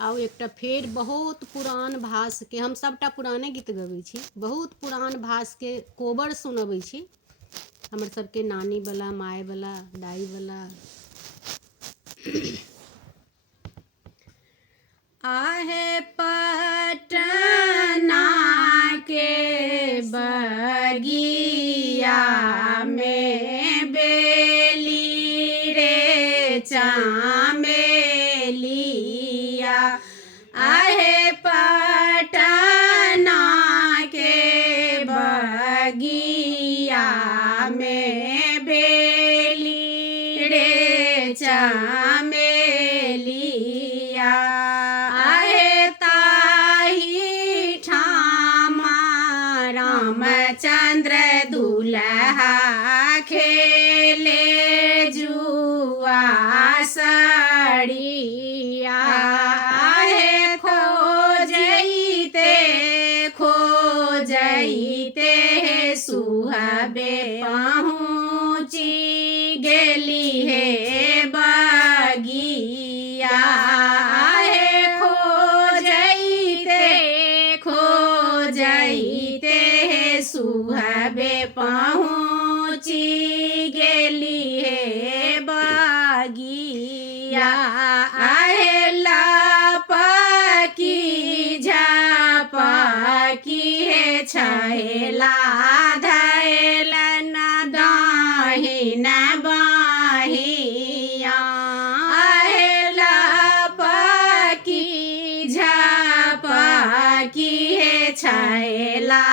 आउ एकटा फेर बहुत पुरान भास के, हम सबटा पुराने गीत गबै छी, बहुत पुरान भास के कोबर सुनबै छी, हमर सबके नानी वाला, माय वाला, दाई वाला। आहे पटना के बगिया में बेली रे चामेलिया, आहे पटना के बगिया में बेली रे चामेलिया, आहे ताही ठामा रामचंद्र दुल्हा खेले जुआ सड़िया, आहे खोजइते सुहबे पहुँची गेली हे बगिया, आहे खोजइते सुहबे पहुँची गेली हे बगिया, आहे लपकी झपकी हे छैला धैलन दाहिन बाहिया, आहे लपकी झपकी हे छैला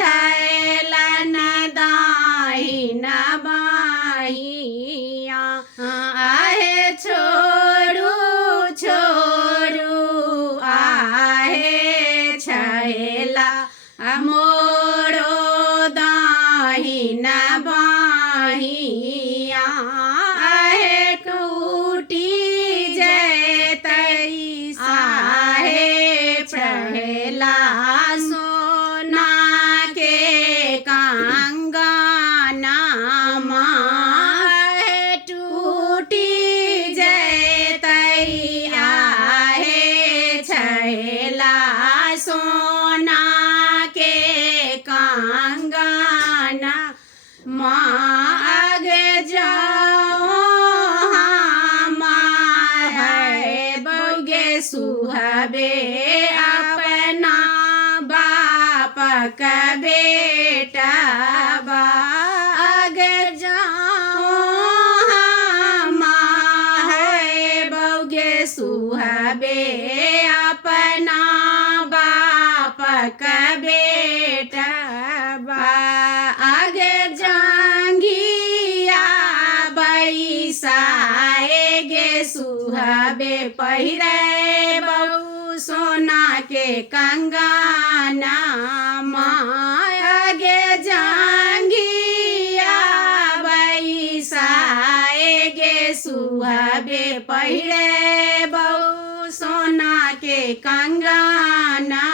धैलन दाहिन बाहिया, आहे छोड़ू आहे छैला मोरो दाहिन बाहिया, आहे टूटी जैतई आहे पहला सोना के कंगना, आहे टूटी जैतई आहे छैला सोना के कंगना, माग जाओ हमार है बगे सुहबे अपना बाप का बेटा, बाग जाओ हमार है बगे सुहबे अपना बाप का बेटा, आगे जांगिया बैसाएगे सुहबे पहिरे बहु सोना के कंगना, आगे जांगिया बैसाएगे सुहबे पहिरे बहु सोना के कंगना।